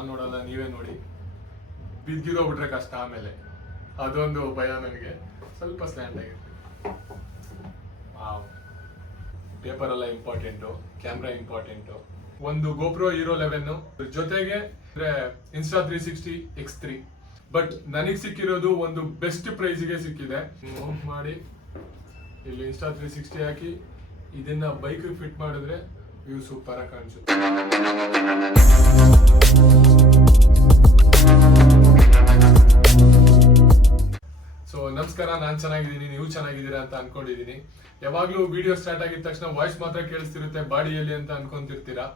ನಾನು ನೋಡಲ್ಲ, ನೀವೇ ನೋಡಿ. ಬಿದ್ದಿರೋಗ್ಬಿಟ್ರೆ ಕಷ್ಟ, ಆಮೇಲೆ ಅದೊಂದು ಭಯ ನನಗೆ. ಸ್ವಲ್ಪ ಸ್ಟ್ಯಾಂಡ್ ಆಗಿರ್ತೀವಿ. ಪೇಪರ್ ಎಲ್ಲ ಇಂಪಾರ್ಟೆಂಟು, ಕ್ಯಾಮ್ರಾ ಇಂಪಾರ್ಟೆಂಟು. ಒಂದು GoPro Hero 11 ಜೊತೆಗೆ Insta360 X3. ಬಟ್ ನನಗೆ ಸಿಕ್ಕಿರೋದು ಒಂದು ಬೆಸ್ಟ್ ಪ್ರೈಸ್ಗೆ ಸಿಕ್ಕಿದೆ. ಮಾಡಿ ಇಲ್ಲಿ Insta360 ಹಾಕಿ ಇದನ್ನ ಬೈಕ್ ಫಿಟ್ ಮಾಡಿದ್ರೆ ವ್ಯೂ ಸೂಪರ್ ಆಗಿ ಕಾಣಿಸುತ್ತೆ. ಸೊ ನಮಸ್ಕಾರ, ನಾನು ಚೆನ್ನಾಗಿದ್ದೀನಿ, ನೀವು ಚೆನ್ನಾಗಿದ್ದೀರಾ ಅಂತ ಅನ್ಕೊಂಡಿದ್ದೀನಿ. ಯಾವಾಗ್ಲೂ ವಿಡಿಯೋ ಸ್ಟಾರ್ಟ್ ಆಗಿದ ತಕ್ಷಣ ವಾಯ್ಸ್ ಮಾತ್ರ ಕೇಳಿಸ್ತಿರುತ್ತೆ, ಬಾಡಿಯಲ್ಲಿ ಅಂತ ಅನ್ಕೊಂತಿರ್ತೀರಾ.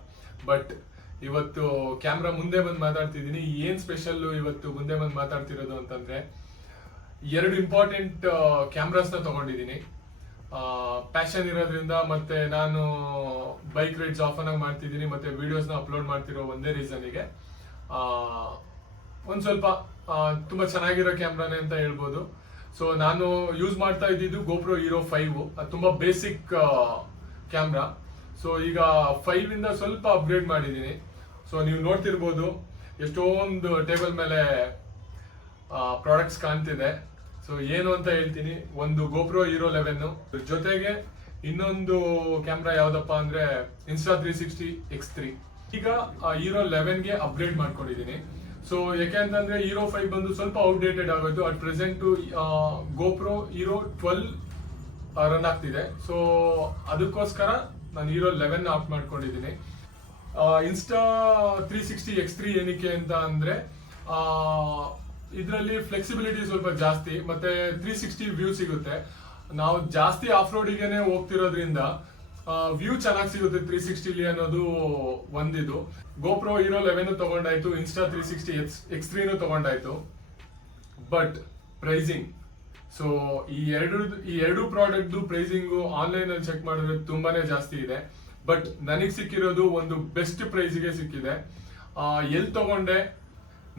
ಬಟ್ ಇವತ್ತು ಕ್ಯಾಮ್ರಾ ಮುಂದೆ ಬಂದು ಮಾತಾಡ್ತಿದ್ದೀನಿ. ಏನ್ ಸ್ಪೆಷಲ್ ಇವತ್ತು ಮುಂದೆ ಬಂದು ಮಾತಾಡ್ತಿರೋದು ಅಂತಂದ್ರೆ, 2 ಇಂಪಾರ್ಟೆಂಟ್ ಕ್ಯಾಮ್ರಾಸ್ನ ತಗೊಂಡಿದ್ದೀನಿ. ಪ್ಯಾಷನ್ ಇರೋದ್ರಿಂದ, ಮತ್ತೆ ನಾನು ಬೈಕ್ ರೈಡ್ಸ್ ಆಫನ್ ಆಗಿ ಮಾಡ್ತಿದ್ದೀನಿ, ಮತ್ತೆ ವಿಡಿಯೋಸ್ನ ಅಪ್ಲೋಡ್ ಮಾಡ್ತಿರೋ ಒಂದೇ ರೀಸನ್ಗೆ ಒಂದ್ ಸ್ವಲ್ಪ ತುಂಬಾ ಚೆನ್ನಾಗಿರೋ ಕ್ಯಾಮ್ರಾನೇ ಅಂತ ಹೇಳ್ಬೋದು. ಸೊ ನಾನು ಯೂಸ್ ಮಾಡ್ತಾ ಇದ್ದಿದ್ದು GoPro Hero 5. ಅದು ತುಂಬಾ ಬೇಸಿಕ್ ಕ್ಯಾಮ್ರಾ. ಸೊ ಈಗ 5 ಇಂದ ಸ್ವಲ್ಪ ಅಪ್ಗ್ರೇಡ್ ಮಾಡಿದ್ದೀನಿ. ಸೊ ನೀವು ನೋಡ್ತಿರ್ಬೋದು ಎಷ್ಟೊಂದು ಟೇಬಲ್ ಮೇಲೆ ಪ್ರಾಡಕ್ಟ್ಸ್ ಕಾಣ್ತಿದೆ. ಸೊ ಏನು ಅಂತ ಹೇಳ್ತೀನಿ. ಒಂದು GoPro Hero 11 ಜೊತೆಗೆ ಇನ್ನೊಂದು ಕ್ಯಾಮ್ರಾ ಯಾವ್ದಪ್ಪ ಅಂದ್ರೆ Insta360 X3. ಈಗ Hero 11ಗೆ ಅಪ್ಗ್ರೇಡ್ ಮಾಡ್ಕೊಂಡಿದ್ದೀನಿ. ಸೊ ಯಾಕೆ ಅಂತಂದ್ರೆ Hero 5 ಬಂದು ಸ್ವಲ್ಪ ಔಟ್ಡೇಟೆಡ್ ಆಗೋಯ್ತು. At present GoPro Hero 12 run ಆಗ್ತಿದೆ. ಸೊ ಅದಕ್ಕೋಸ್ಕರ ನಾನು Hero 11 ಆಫ್ ಮಾಡ್ಕೊಂಡಿದ್ದೀನಿ. Insta360 X3 ಏನಕ್ಕೆ ಅಂತ ಅಂದ್ರೆ ಇದರಲ್ಲಿ ಫ್ಲೆಕ್ಸಿಬಿಲಿಟಿ ಸ್ವಲ್ಪ ಜಾಸ್ತಿ, ಮತ್ತೆ 360 ವ್ಯೂ ಸಿಗುತ್ತೆ. ನಾವು ಜಾಸ್ತಿ ಆಫ್ ರೋಡಿಗೆನೆ ಹೋಗ್ತಿರೋದ್ರಿಂದ ವ್ಯೂ ಚೆನ್ನಾಗಿ ಸಿಗುತ್ತೆ 360 ಅನ್ನೋದು ಒಂದಿದು. GoPro Hero 11 ತಗೊಂಡಾಯ್ತು, Insta360 X3 ತಗೊಂಡಾಯ್ತು. ಬಟ್ ಪ್ರೈಸಿಂಗ್, ಸೊ ಈ ಎರಡು ಪ್ರಾಡಕ್ಟ್ ಪ್ರೈಸಿಂಗು ಆನ್ಲೈನ್ ಅಲ್ಲಿ ಚೆಕ್ ಮಾಡಿದ್ರೆ ತುಂಬಾನೇ ಜಾಸ್ತಿ ಇದೆ. ಬಟ್ ನನಗೆ ಸಿಕ್ಕಿರೋದು ಒಂದು ಬೆಸ್ಟ್ ಪ್ರೈಸ್ಗೆ ಸಿಕ್ಕಿದೆ. ಎಲ್ಲಿ ತಗೊಂಡೆ,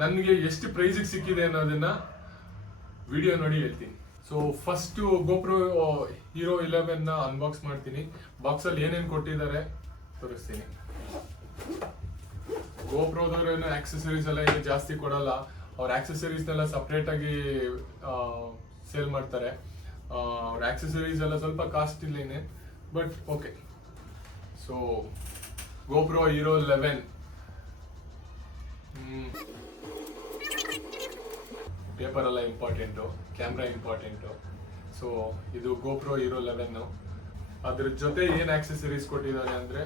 ನನಗೆ ಎಷ್ಟು ಪ್ರೈಸಿಗೆ ಸಿಕ್ಕಿದೆ ಅನ್ನೋದನ್ನ ವಿಡಿಯೋ ನೋಡಿ ಹೇಳ್ತೀನಿ. So first GoPro Hero 11 unbox ಮಾಡ್ತೀನಿ. ಬಾಕ್ಸ್ ಅಲ್ಲಿ ಏನೇನು ಕೊಟ್ಟಿದ್ದಾರೆ ತೋರಿಸ್ತೀನಿ. GoProದವ್ರು ಏನು ಆಕ್ಸೆಸರೀಸ್ ಎಲ್ಲ ಏನು ಜಾಸ್ತಿ ಕೊಡಲ್ಲ. ಅವ್ರ ಆಕ್ಸೆಸರೀಸ್ನೆಲ್ಲ ಸಪ್ರೇಟ್ ಆಗಿ ಸೇಲ್ ಮಾಡ್ತಾರೆ. ಅವ್ರ ಆಕ್ಸೆಸರೀಸ್ ಎಲ್ಲ ಸ್ವಲ್ಪ ಕಾಸ್ಟ್ಲಿನೇ, but okay. So GoPro Hero 11 paper ಎಲ್ಲ ಇಂಪಾರ್ಟೆಂಟು, ಕ್ಯಾಮ್ರಾ ಇಂಪಾರ್ಟೆಂಟು. ಸೊ ಇದು GoPro Hero 11. ಅದ್ರ ಜೊತೆ ಏನು ಆಕ್ಸೆಸರೀಸ್ ಕೊಟ್ಟಿದ್ದಾರೆ ಅಂದರೆ,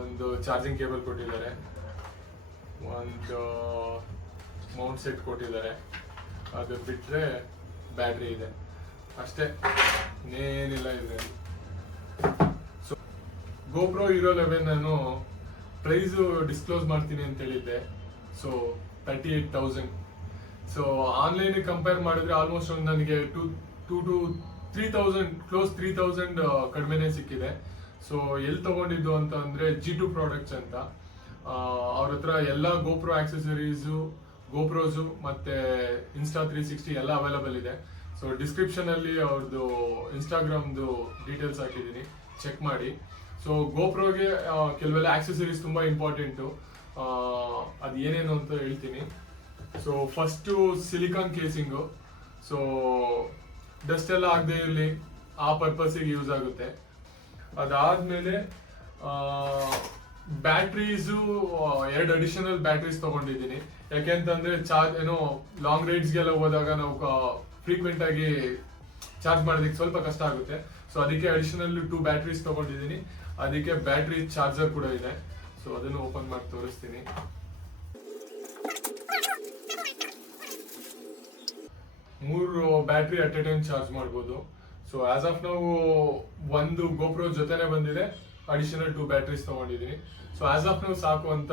ಒಂದು ಚಾರ್ಜಿಂಗ್ ಕೇಬಲ್ ಕೊಟ್ಟಿದ್ದಾರೆ, ಒಂದು ಮೌಂಟ್ ಸೆಟ್ ಕೊಟ್ಟಿದ್ದಾರೆ. ಅದು ಬಿಟ್ಟರೆ ಬ್ಯಾಟ್ರಿ ಇದೆ, ಅಷ್ಟೇ, ಇನ್ನೇನಿಲ್ಲ ಇದರಲ್ಲಿ. ಸೊ GoPro Hero 11 ನಾನು ಪ್ರೈಸು ಡಿಸ್ಕ್ಲೋಸ್ ಮಾಡ್ತೀನಿ ಅಂತ ಹೇಳಿದ್ದೆ. ಸೊ 38,000. ಸೊ ಆನ್ಲೈನ್ ಕಂಪೇರ್ ಮಾಡಿದ್ರೆ ಆಲ್ಮೋಸ್ಟ್ ಒಂದು ನನಗೆ 2 to 3,000 ಕ್ಲೋಸ್ 3,000 ಕಡಿಮೆನೇ ಸಿಕ್ಕಿದೆ. ಸೊ ಎಲ್ಲಿ ತಗೊಂಡಿದ್ದು ಅಂತ ಅಂದ್ರೆ G2 ಪ್ರಾಡಕ್ಟ್ಸ್ ಅಂತ. ಅವ್ರ ಹತ್ರ ಎಲ್ಲ GoPro ಆಕ್ಸೆಸರೀಸು, GoPros ಮತ್ತೆ Insta360 ಎಲ್ಲ ಅವೈಲಬಲ್ ಇದೆ. ಸೊ ಡಿಸ್ಕ್ರಿಪ್ಷನ್ ಅಲ್ಲಿ ಅವ್ರದ್ದು ಇನ್ಸ್ಟಾಗ್ರಾಮ್ದು ಡೀಟೇಲ್ಸ್ ಹಾಕಿದ್ದೀನಿ, ಚೆಕ್ ಮಾಡಿ. ಸೊ GoProಗೆ ಕೆಲವೆಲ್ಲ ಆಕ್ಸೆಸರೀಸ್ ತುಂಬಾ ಇಂಪಾರ್ಟೆಂಟು. ಅದು ಏನೇನು ಅಂತ ಹೇಳ್ತೀನಿ. So first silicon casing. So dust ಎಲ್ಲ ಆಗದೆ ಇರಲಿ, ಆ ಪರ್ಪಸ್ಸಿಗೆ ಯೂಸ್ ಆಗುತ್ತೆ. ಅದಾದ್ಮೇಲೆ ಬ್ಯಾಟ್ರೀಸು 2 ಅಡಿಷನಲ್ ಬ್ಯಾಟ್ರೀಸ್ ತಗೊಂಡಿದ್ದೀನಿ. ಯಾಕೆಂತಂದ್ರೆ ಏನೋ ಲಾಂಗ್ ರೈಡ್ಸ್ಗೆಲ್ಲ ಹೋದಾಗ ನಾವು ಫ್ರೀಕ್ವೆಂಟ್ ಆಗಿ ಚಾರ್ಜ್ ಮಾಡೋದಕ್ಕೆ ಸ್ವಲ್ಪ ಕಷ್ಟ ಆಗುತ್ತೆ. ಸೊ ಅದಕ್ಕೆ ಅಡಿಷನಲ್ 2 ಬ್ಯಾಟ್ರೀಸ್ ತಗೊಂಡಿದ್ದೀನಿ. ಅದಕ್ಕೆ ಬ್ಯಾಟ್ರಿ ಚಾರ್ಜರ್ ಕೂಡ ಇದೆ. ಸೊ ಅದನ್ನು ಓಪನ್ ಮಾಡಿ ತೋರಿಸ್ತೀನಿ. 3 battery at a time charge ಮಾಡ್ಬೋದು. ಸೊ ಆಸ್ ಆಫ್ ನಾವು ಒಂದು GoPro ಜೊತೆನೆ ಬಂದಿದೆ, ಅಡಿಷನಲ್ 2 ಬ್ಯಾಟ್ರೀಸ್ ತಗೊಂಡಿದ್ದೀನಿ. ಸೊ ಆಸ್ ಆಫ್ ನಾವು ಸಾಕು ಅಂತ.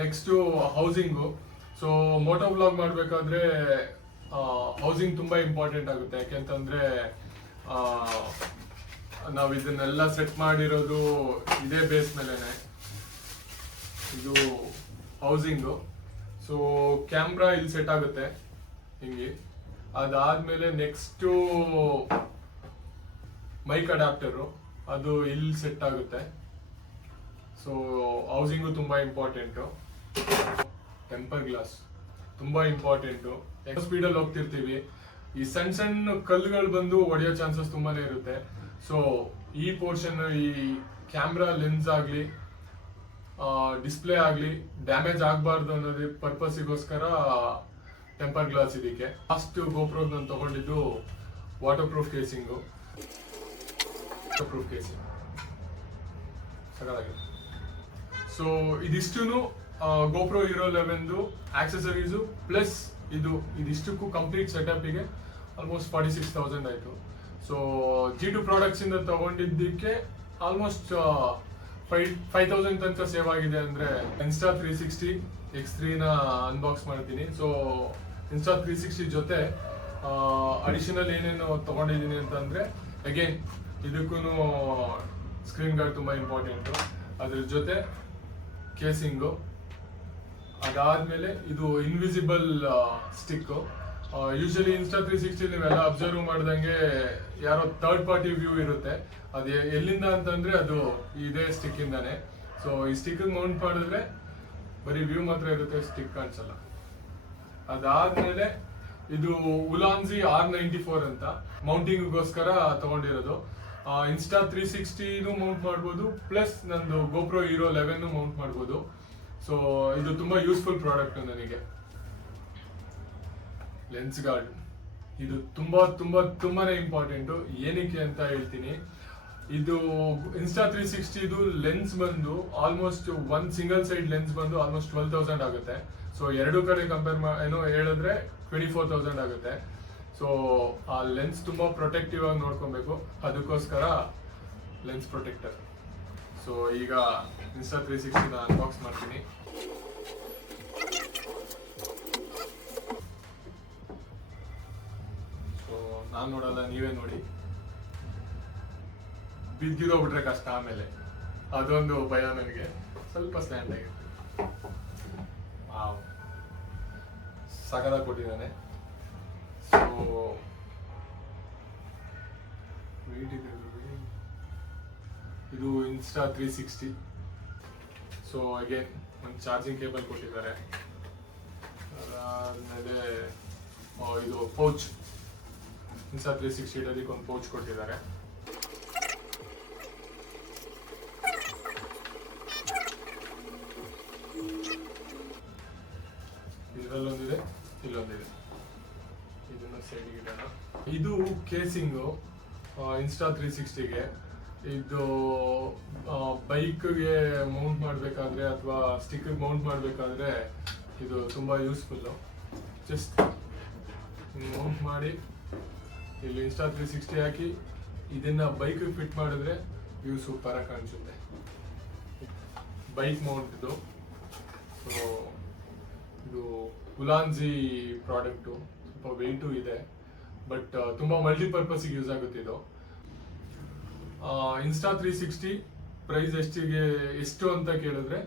Next housing. So moto vlog ಮಾಡಬೇಕಾದ್ರೆ ಹೌಸಿಂಗ್ ತುಂಬಾ ಇಂಪಾರ್ಟೆಂಟ್ ಆಗುತ್ತೆ. ಯಾಕೆಂತಂದ್ರೆ ನಾವು ಇದನ್ನೆಲ್ಲ ಸೆಟ್ ಮಾಡಿರೋದು ಇದೇ ಬೇಸ್ ಮೇಲೆನೆ. ಇದು ಹೌಸಿಂಗು. ಸೊ ಕ್ಯಾಮ್ರಾ ಇಲ್ಲಿ ಸೆಟ್ ಆಗುತ್ತೆ ಹಿಂಗೆ. ಅದಾದ್ಮೇಲೆ ನೆಕ್ಸ್ಟು ಮೈಕ್ ಅಡಾಪ್ಟರು, ಅದು ಇಲ್ಲಿ ಸೆಟ್ ಆಗುತ್ತೆ. ಸೊ ಹೌಸಿಂಗು ತುಂಬ ಇಂಪಾರ್ಟೆಂಟು. ಟೆಂಪರ್ ಗ್ಲಾಸ್ ತುಂಬ ಇಂಪಾರ್ಟೆಂಟು. ಸ್ಪೀಡಲ್ಲಿ ಹೋಗ್ತಿರ್ತೀವಿ, ಈ ಸಣ್ಣ ಸಣ್ಣ ಕಲ್ಲುಗಳು ಬಂದು ಹೊಡೆಯೋ ಚಾನ್ಸಸ್ ತುಂಬಾನೇ ಇರುತ್ತೆ. ಸೊ ಈ ಪೋರ್ಷನ್, ಈ ಕ್ಯಾಮ್ರಾ ಲೆನ್ಸ್ ಆಗಲಿ ಡಿಸ್ಪ್ಲೇ ಆಗಲಿ ಡ್ಯಾಮೇಜ್ ಆಗಬಾರ್ದು ಅನ್ನೋದೇ ಪರ್ಪಸ್ಸಿಗೋಸ್ಕರ ಟೆಂಪರ್ ಗ್ಲಾಸ್ ಇದಕ್ಕೆ. ಫಸ್ಟ್ ಗೋಪ್ರೋಗ್ ನಾನು ತಗೊಂಡಿದ್ದು ವಾಟರ್ ಪ್ರೂಫ್ ಕೇಸಿಂಗು. ಸಕಾಲಾಗಿದೆ. ಸೊ ಇದಿಷ್ಟು ಗೋಪ್ರೋ ಹೀರೋ 11 ಆಕ್ಸೆಸರೀಸು ಪ್ಲಸ್ ಇದಿಷ್ಟಕ್ಕೂ ಕಂಪ್ಲೀಟ್ ಸೆಟಪ್ಗೆ ಆಲ್ಮೋಸ್ಟ್ 46,000 ಆಯಿತು. ಸೊ G2 ಪ್ರಾಡಕ್ಟ್ಸಿಂದ ತಗೊಂಡಿದ್ದಕ್ಕೆ ಆಲ್ಮೋಸ್ಟ್ 5,000 ತನಕ ಸೇವ್ ಆಗಿದೆ. ಅಂದರೆ Insta360 X3ನ ಅನ್ಬಾಕ್ಸ್ ಮಾಡ್ತೀನಿ. ಸೊ Insta360 ಜೊತೆ ಅಡಿಷನಲ್ ಏನೇನು ತಗೊಂಡಿದ್ದೀನಿ ಅಂತಂದರೆ, ಅಗೇನ್ ಇದಕ್ಕೂ ಸ್ಕ್ರೀನ್ ಗಾರ್ಡ್ ತುಂಬ ಇಂಪಾರ್ಟೆಂಟು. ಅದ್ರ ಜೊತೆ ಕೇಸಿಂಗು, ಅದಾದಮೇಲೆ ಇದು ಇನ್ವಿಸಿಬಲ್ ಸ್ಟಿಕ್ಕು. ಯೂಶಲಿ Insta360 ನೀವೆಲ್ಲ ಅಬ್ಸರ್ವ್ ಮಾಡ್ದಂಗೆ ಯಾರೋ ಥರ್ಡ್ ಪಾರ್ಟಿ ವ್ಯೂ ಇರುತ್ತೆ. ಅದು ಎಲ್ಲಿಂದ ಅಂತಂದರೆ ಅದು ಇದೇ ಸ್ಟಿಕ್ಕಿಂದಾನೆ. ಸೊ ಈ ಸ್ಟಿಕ್ಕಿಗೆ ಮೌಂಟ್ ಮಾಡಿದ್ರೆ ಬರೀ ವ್ಯೂ ಮಾತ್ರ ಇರುತ್ತೆ, ಸ್ಟಿಕ್ ಕಾಣಿಸಲ್ಲ. ಅದಾದಮೇಲೆ ಇದು ಉಲಾನ್ಸಿ R94 ಅಂತ ಮೌಂಟಿಂಗ್ಗೋಸ್ಕರ ತಗೊಂಡಿರೋದು. Insta360 ಮೌಂಟ್ ಮಾಡ್ಬೋದು, ಪ್ಲಸ್ ನಂದು GoPro Hero 11 ಮೌಂಟ್ ಮಾಡ್ಬೋದು. ಸೊ ಇದು ತುಂಬ ಯೂಸ್ಫುಲ್ ಪ್ರಾಡಕ್ಟ್ ನನಗೆ. ಲೆನ್ಸ್ ಗಾರ್ಡ್ ಇದು ತುಂಬಾನೇ ಇಂಪಾರ್ಟೆಂಟು. ಏನಕ್ಕೆ ಅಂತ ಹೇಳ್ತೀನಿ. ಇದು Insta360 ಲೆನ್ಸ್ ಬಂದು ಆಲ್ಮೋಸ್ಟ್ ಒಂದು ಸಿಂಗಲ್ ಸೈಡ್ ಲೆನ್ಸ್ ಬಂದು ಆಲ್ಮೋಸ್ಟ್ 12,000 ಆಗುತ್ತೆ. ಸೊ ಎರಡು ಕಡೆ ಕಂಪೇರ್ ಹೇಳಿದ್ರೆ 24,000 ಆಗುತ್ತೆ. ಸೊ ಆ ಲೆನ್ಸ್ ತುಂಬ ಪ್ರೊಟೆಕ್ಟಿವ್ ಆಗಿ ನೋಡ್ಕೊಬೇಕು, ಅದಕ್ಕೋಸ್ಕರ ಲೆನ್ಸ್ ಪ್ರೊಟೆಕ್ಟರ್. ಸೊ ಈಗ Insta360 ಅನ್ಬಾಕ್ಸ್ ಮಾಡ್ತೀನಿ. ಸೊ ನಾನು ನೋಡಲ್ಲ, ನೀವೇ ನೋಡಿ. ಬಿದ್ದಿರೋಗ್ಬಿಟ್ರೆ ಕಷ್ಟ, ಆಮೇಲೆ ಅದೊಂದು ಭಯ ನನಗೆ. ಸ್ವಲ್ಪ ಸ್ಟ್ಯಾಂಡ್ ಆಗಿರುತ್ತೆ. ಸಕಲಾಗಿ ಕೊಟ್ಟಿದ್ದಾನೆ. ಸೊ ವೆಯ್ಟ್ ಇದೆ. ಇದು Insta360. ಸೊ ಅಗೇನ್ ಒಂದು ಚಾರ್ಜಿಂಗ್ ಕೇಬಲ್ ಕೊಟ್ಟಿದ್ದಾರೆ. ಅದಾದಮೇಲೆ ಇದು ಪೌಚ್, Insta360 ಇಡೋದಕ್ಕೆ ಒಂದು ಪೌಚ್ ಕೊಟ್ಟಿದ್ದಾರೆ. ಇದರಲ್ಲೊಂದಿದೆ, ಇಲ್ಲೊಂದಿದೆ. ಇದನ್ನ ಸೈಡ್ಗೆ ಇಡೋಣ. ಇದು ಕೇಸಿಂಗು Insta360ಗೆ. ಇದು ಬೈಕ್ಗೆ ಮೌಂಟ್ ಮಾಡಬೇಕಾದ್ರೆ ಅಥವಾ ಸ್ಟಿಕ್ಗೆ ಮೌಂಟ್ ಮಾಡಬೇಕಾದ್ರೆ ಇದು ತುಂಬ ಯೂಸ್ಫುಲ್ಲು. ಜಸ್ಟ್ ಮೌಂಟ್ ಮಾಡಿ ಇಲ್ಲಿ Insta360 ಹಾಕಿ ಇದನ್ನು ಬೈಕ್ಗೆ ಫಿಟ್ ಮಾಡಿದ್ರೆ ವ್ಯೂ ಸೂಪರಾಗಿ ಕಾಣಿಸುತ್ತೆ. ಬೈಕ್ ಮೌಂಟ್ದು. ಸೊ ಇದು ಉಲಾನ್ಸಿ ಪ್ರಾಡಕ್ಟು. ಸ್ವಲ್ಪ ವೆಯ್ಟು ಇದೆ, ಬಟ್ ತುಂಬ ಮಲ್ಟಿಪರ್ಪಸ್ಸಿಗೆ ಯೂಸ್ ಆಗುತ್ತೆ ಇದು. Insta360 ಪ್ರೈಸ್ ಎಷ್ಟು ಅಂತ ಕೇಳಿದ್ರೆ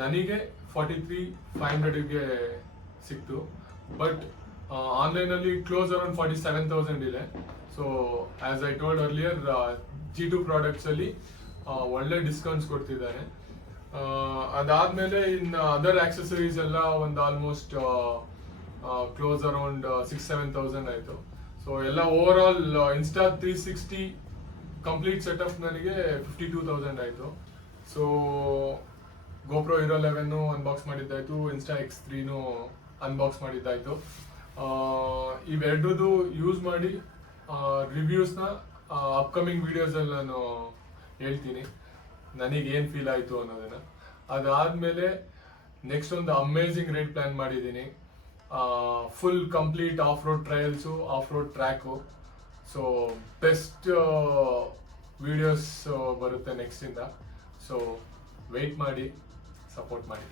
ನನಗೆ 43,500ಗೆ ಸಿಕ್ತು. ಬಟ್ ಆನ್ಲೈನಲ್ಲಿ ಕ್ಲೋಸ್ ಅರೌಂಡ್ 47,000 ಇದೆ. So as I told earlier, G2 ಪ್ರಾಡಕ್ಟ್ಸಲ್ಲಿ ಒಳ್ಳೆ ಡಿಸ್ಕೌಂಟ್ಸ್ ಕೊಡ್ತಿದ್ದಾರೆ. ಅದಾದಮೇಲೆ ಇನ್ನು ಅದರ್ ಆಕ್ಸೆಸರೀಸ್ ಎಲ್ಲ ಒಂದು ಆಲ್ಮೋಸ್ಟ್ ಕ್ಲೋಸ್ ಅರೌಂಡ್ 6,000-7,000 ಆಯಿತು. ಸೊ ಎಲ್ಲ over all Insta360 complete setup ನನಗೆ 52,000 ಆಯಿತು. ಸೊ GoPro Hero 11 ಅನ್ಬಾಕ್ಸ್ ಮಾಡಿದ್ದಾಯಿತು, Insta X3 ಅನ್ಬಾಕ್ಸ್ ಮಾಡಿದ್ದಾಯಿತು. ಇವೆರಡೂ ಯೂಸ್ ಮಾಡಿ ರಿವ್ಯೂಸ್ನ ಅಪ್ಕಮಿಂಗ್ ವಿಡಿಯೋಸಲ್ಲಿ ನಾನು ಹೇಳ್ತೀನಿ, ನನಗೇನು ಫೀಲ್ ಆಯಿತು ಅನ್ನೋದನ್ನು. ಅದಾದಮೇಲೆ ನೆಕ್ಸ್ಟ್ ಒಂದು ಅಮೇಝಿಂಗ್ ರೈಡ್ ಪ್ಲ್ಯಾನ್ ಮಾಡಿದ್ದೀನಿ. Full complete of road trials, of road track. So best videos ಬರುತ್ತೆ ನೆಕ್ಸ್ಟಿಂದ. ಸೊ ವೆಯ್ಟ್ ಮಾಡಿ, ಸಪೋರ್ಟ್ ಮಾಡಿ.